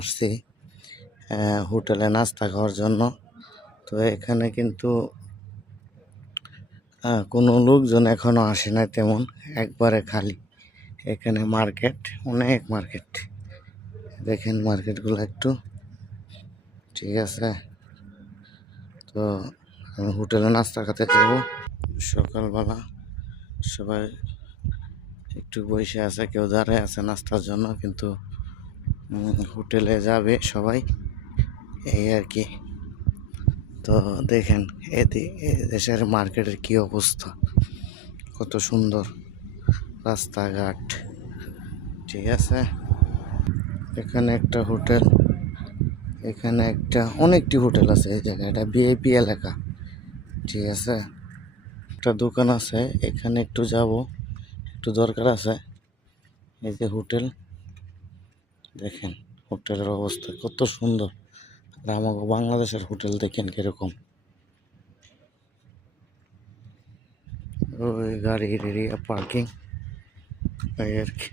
আসছি হোটেলে নাস্তা খাওয়ার জন্য। তো এখানে কিন্তু কোনো লোকজন এখনো আসে না তেমন, একবারে খালি। এখানে মার্কেট, অনেক মার্কেট, দেখেন মার্কেটগুলো একটু, ঠিক আছে। তো আমি হোটেলে নাস্তা খেতে যাব সকালবেলা। সবাই একটু বসে আছে, কেউ দাঁড়ায় আছে নাস্তার জন্য, কিন্তু হোটেলে যাবে সবাই, এই আর কি। তো দেখেন দেশের মার্কেটের কি অবস্থা, কত সুন্দর রাস্তাঘাট, ঠিক আছে। এখানে একটা হোটেল, এখানে অনেকটি হোটেল আছে এই জায়গায়, এটা ভিআইপি এলাকা, ঠিক আছে। একটা দোকান আছে, এখানে একটু যাব, একটু দরকার আছে। এই যে হোটেল, দেখেন হোটেলের অবস্থা কত সুন্দর। আর আমাকে বাংলাদেশের হোটেল দেখেন কিরকম, ওই গাড়ি এরিয়া পার্কিং, এই আর কি।